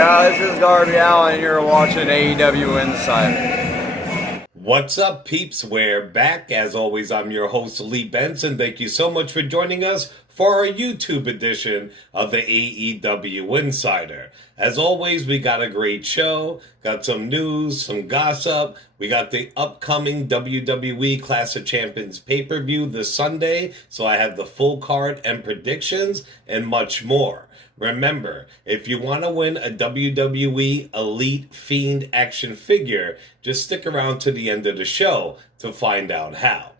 Yeah, this is Garby Allen, and you're watching AEW Insider. What's up, peeps? We're back. As always, I'm your host, Lee Benson. Thank you so much for joining us for our YouTube edition of the AEW Insider. As always, we got a great show, got some news, some gossip. We got the upcoming WWE Clash of Champions pay-per-view this Sunday, so I have the full card and predictions and much more. Remember, if you want to win a WWE Elite Fiend action figure, just stick around to the end of the show to find out how.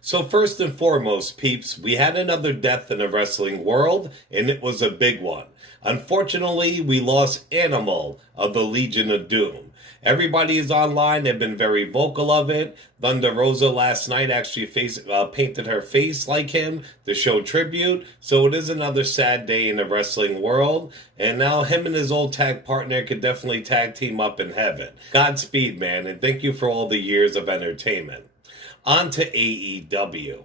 So first and foremost, peeps, we had another death in the wrestling world, and it was a big one. Unfortunately, we lost Animal of the Legion of Doom. Everybody is online. They've been very vocal of it. Thunder Rosa last night actually painted her face like him to show tribute. So it is another sad day in the wrestling world. And now him and his old tag partner could definitely tag team up in heaven. Godspeed, man. And thank you for all the years of entertainment. On to AEW.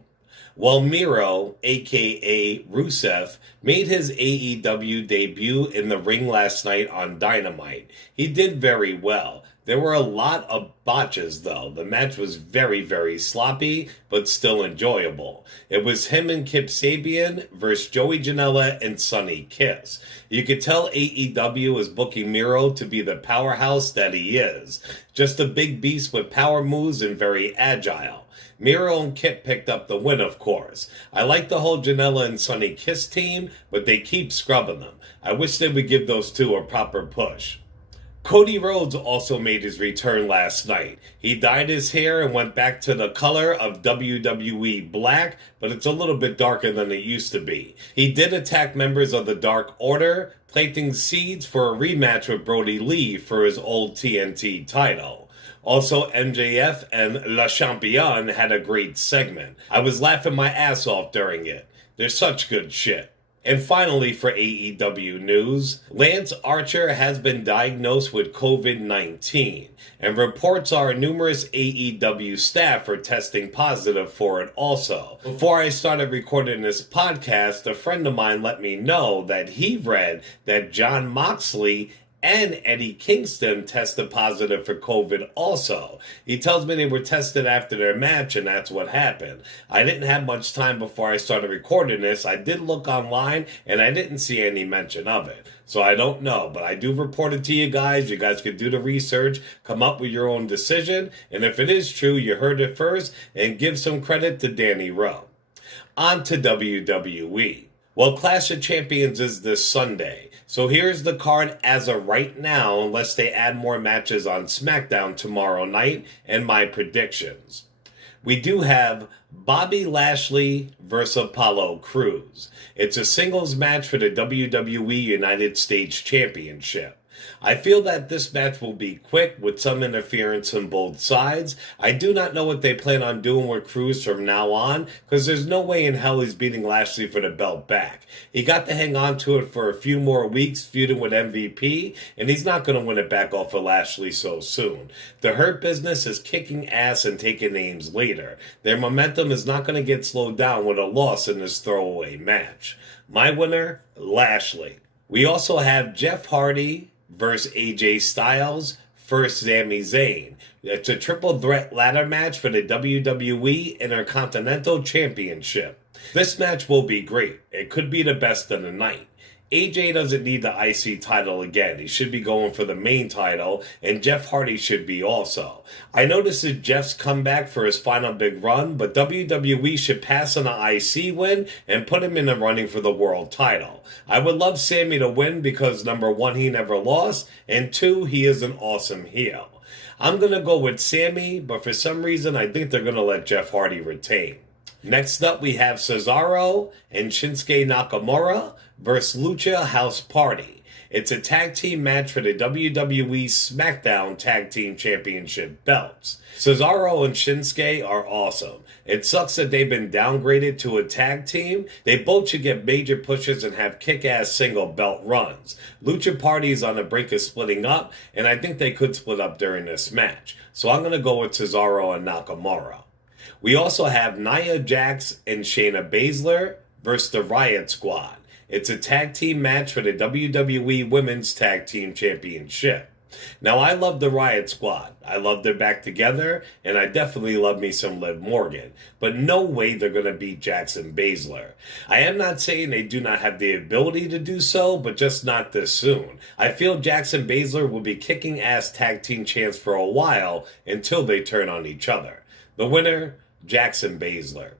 Well, Miro, a.k.a. Rusev, made his AEW debut in the ring last night on Dynamite. He did very well. There were a lot of botches, though. The match was very, very sloppy, but still enjoyable. It was him and Kip Sabian versus Joey Janela and Sonny Kiss. You could tell AEW is booking Miro to be the powerhouse that he is. Just a big beast with power moves and very agile. Miro and Kip picked up the win, of course. I like the whole Janela and Sonny Kiss team, but they keep scrubbing them. I wish they would give those two a proper push. Cody Rhodes also made his return last night. He dyed his hair and went back to the color of WWE Black, but it's a little bit darker than it used to be. He did attack members of the Dark Order, planting seeds for a rematch with Brody Lee for his old TNT title. Also, MJF and Le Champion had a great segment. I was laughing my ass off during it. They're such good shit. And finally, for AEW news, Lance Archer has been diagnosed with COVID-19, and reports are numerous AEW staff are testing positive for it also. Before I started recording this podcast, a friend of mine let me know that he read that Jon Moxley and Eddie Kingston tested positive for COVID also. He tells me they were tested after their match, and that's what happened. I didn't have much time before I started recording this. I did look online, and I didn't see any mention of it. So I don't know, but I do report it to you guys. You guys can do the research, come up with your own decision, and if it is true, you heard it first, and give some credit to Danny Rowe. On to WWE. Well, Clash of Champions is this Sunday, so here's the card as of right now, unless they add more matches on SmackDown tomorrow night, and my predictions. We do have Bobby Lashley versus Apollo Crews. It's a singles match for the WWE United States Championship. I feel that this match will be quick with some interference on both sides. I do not know what they plan on doing with Crews from now on, because there's no way in hell he's beating Lashley for the belt back. He got to hang on to it for a few more weeks feuding with MVP, and he's not going to win it back off of Lashley so soon. The Hurt Business is kicking ass and taking names later. Their momentum is not going to get slowed down with a loss in this throwaway match. My winner, Lashley. We also have Jeff Hardy versus AJ Styles versus Sami Zayn. It's a triple threat ladder match for the WWE Intercontinental Championship. This match will be great. It could be the best of the night. AJ doesn't need the IC title again. He should be going for the main title, and Jeff Hardy should be also. I know this is Jeff's comeback for his final big run, but WWE should pass on an IC win and put him in the running for the world title. I would love Sammy to win because, number one, he never lost, and two, he is an awesome heel. I'm going to go with Sammy, but for some reason, I think they're going to let Jeff Hardy retain. Next up, we have Cesaro and Shinsuke Nakamura versus Lucha House Party. It's a tag team match for the WWE SmackDown Tag Team Championship belts. Cesaro and Shinsuke are awesome. It sucks that they've been downgraded to a tag team. They both should get major pushes and have kick-ass single belt runs. Lucha Party is on the brink of splitting up, and I think they could split up during this match. So I'm going to go with Cesaro and Nakamura. We also have Nia Jax and Shayna Baszler versus the Riot Squad. It's a tag team match for the WWE Women's Tag Team Championship. Now, I love the Riot Squad. I love they're back together, and I definitely love me some Liv Morgan. But no way they're going to beat Jackson Baszler. I am not saying they do not have the ability to do so, but just not this soon. I feel Jackson Baszler will be kicking ass tag team champs for a while until they turn on each other. The winner, Jackson Baszler.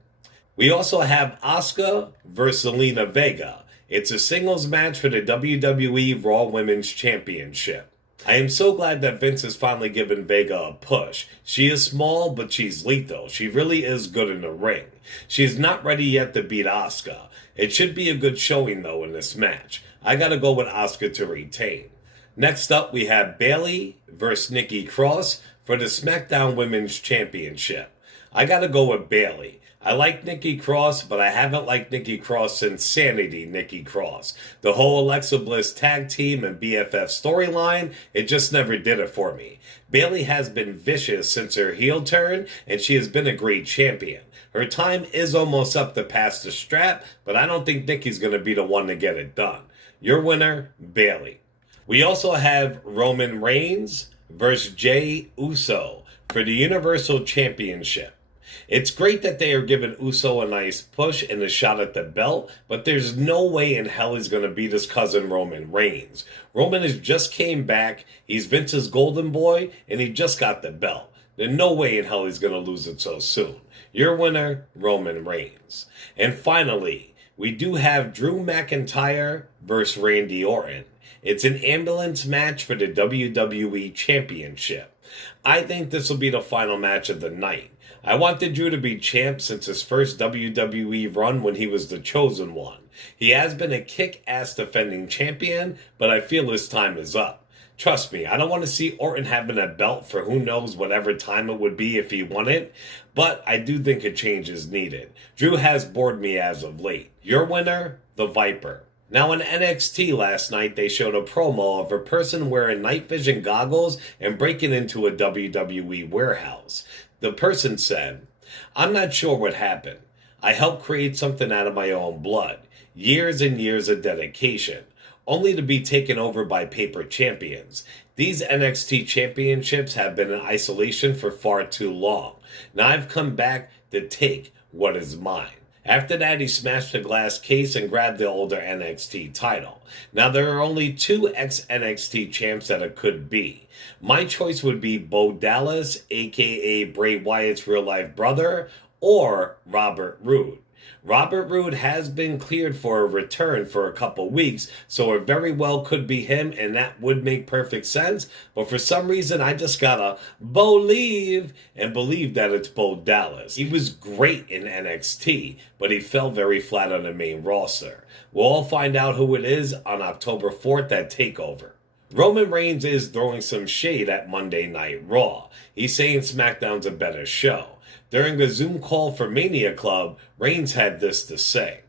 We also have Asuka versus Zelina Vega. It's a singles match for the WWE Raw Women's Championship. I am so glad that Vince has finally given Vega a push. She is small, but she's lethal. She really is good in the ring. She is not ready yet to beat Asuka. It should be a good showing, though, in this match. I gotta go with Asuka to retain. Next up, we have Bayley versus Nikki Cross for the SmackDown Women's Championship. I gotta go with Bayley. I like Nikki Cross, but I haven't liked Nikki Cross since Sanity Nikki Cross. The whole Alexa Bliss tag team and BFF storyline, it just never did it for me. Bayley has been vicious since her heel turn, and she has been a great champion. Her time is almost up to pass the strap, but I don't think Nikki's going to be the one to get it done. Your winner, Bayley. We also have Roman Reigns versus Jey Uso for the Universal Championship. It's great that they are giving Uso a nice push and a shot at the belt, but there's no way in hell he's going to beat his cousin Roman Reigns. Roman has just came back, he's Vince's golden boy, and he just got the belt. There's no way in hell he's going to lose it so soon. Your winner, Roman Reigns. And finally, we do have Drew McIntyre versus Randy Orton. It's an ambulance match for the WWE Championship. I think this will be the final match of the night. I wanted Drew to be champ since his first WWE run when he was the Chosen One. He has been a kick-ass defending champion, but I feel his time is up. Trust me, I don't want to see Orton having a belt for who knows whatever time it would be if he won it, but I do think a change is needed. Drew has bored me as of late. Your winner, the Viper. Now in NXT last night, they showed a promo of a person wearing night vision goggles and breaking into a WWE warehouse. The person said, "I'm not sure what happened. I helped create something out of my own blood. Years and years of dedication. Only to be taken over by paper champions. These NXT championships have been in isolation for far too long. Now I've come back to take what is mine." After that, he smashed a glass case and grabbed the older NXT title. Now, there are only two ex-NXT champs that it could be. My choice would be Bo Dallas, a.k.a. Bray Wyatt's real-life brother, or Robert Roode. Robert Roode has been cleared for a return for a couple weeks, so it very well could be him, and that would make perfect sense. But for some reason, I just gotta believe and believe that it's Bo Dallas. He was great in NXT, but he fell very flat on the main roster. We'll all find out who it is on October 4th at TakeOver. Roman Reigns is throwing some shade at Monday Night Raw. He's saying SmackDown's a better show. During a Zoom call for Mania Club, Reigns had this to say: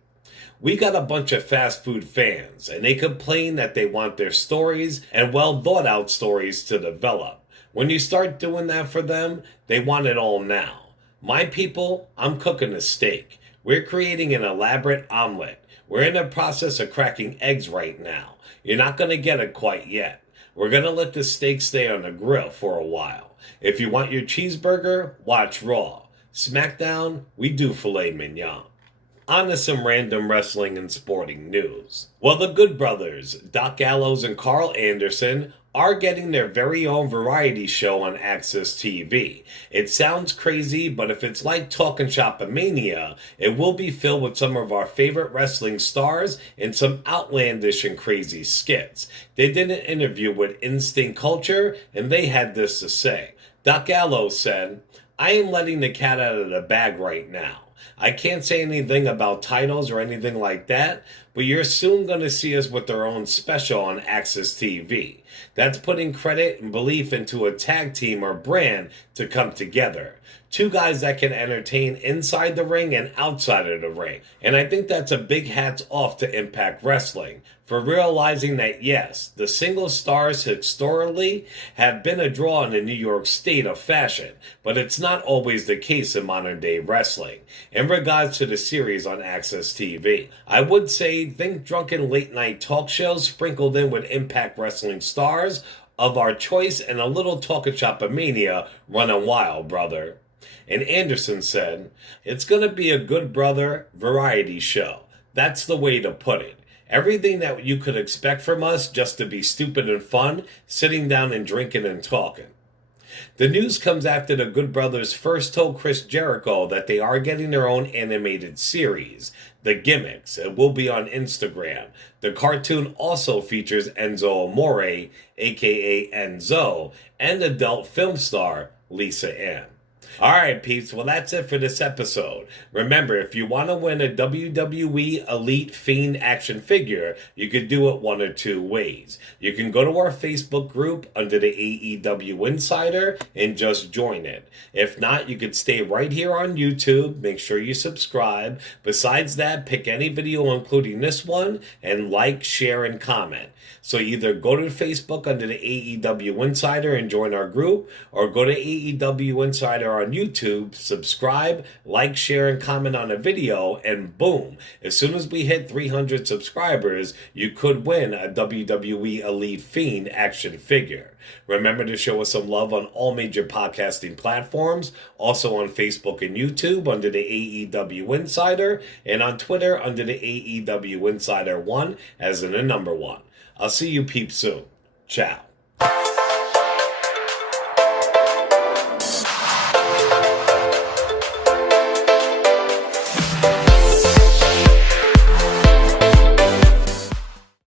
"We got a bunch of fast food fans, and they complain that they want their stories and well thought out stories to develop. When you start doing that for them, they want it all now. My people, I'm cooking a steak. We're creating an elaborate omelet. We're in the process of cracking eggs right now. You're not going to get it quite yet. We're going to let the steak stay on the grill for a while. If you want your cheeseburger, watch Raw. SmackDown, we do filet mignon." On to some random wrestling and sporting news. Well, the Good Brothers, Doc Gallows and Carl Anderson, are getting their very own variety show on Access TV. It sounds crazy, but if it's like Talkin' Shop-A-Mania, it will be filled with some of our favorite wrestling stars and some outlandish and crazy skits. They did an interview with Instinct Culture, and they had this to say. Doc Gallows said, "I am letting the cat out of the bag right now. I can't say anything about titles or anything like that, but you're soon going to see us with our own special on Access TV. That's putting credit and belief into a tag team or brand to come together. Two guys that can entertain inside the ring and outside of the ring. And I think that's a big hats off to Impact Wrestling for realizing that, yes, the single stars historically have been a draw in the New York state of fashion, but it's not always the case in modern day wrestling. In regards to the series on Access TV, I would say varied, think drunken late night talk shows sprinkled in with Impact Wrestling stars of our choice and a little talking shop-a-mania running wild, brother. And Anderson said, it's going to be a good brother variety show. That's the way to put it. Everything that you could expect from us just to be stupid and fun, sitting down and drinking and talking. The news comes after the Good Brothers first told Chris Jericho that they are getting their own animated series, The Gimmicks. It will be on Instagram. The cartoon also features Enzo Amore, aka Enzo, and adult film star Lisa Ann. Alright peeps, well that's it for this episode. Remember, if you want to win a WWE Elite Fiend action figure, you could do it one or two ways. You can go to our Facebook group under the AEW Insider and just join it. If not, you could stay right here on YouTube, make sure you subscribe. Besides that, pick any video including this one and like, share, and comment. So either go to Facebook under the AEW Insider and join our group, or go to AEW Insider on YouTube, subscribe, like, share, and comment on a video, and boom, as soon as we hit 300 subscribers, you could win a WWE Elite Fiend action figure. Remember to show us some love on all major podcasting platforms, also on Facebook and YouTube under the AEW Insider, and on Twitter under the AEW Insider 1 as in the number 1. I'll see you peeps soon. Ciao.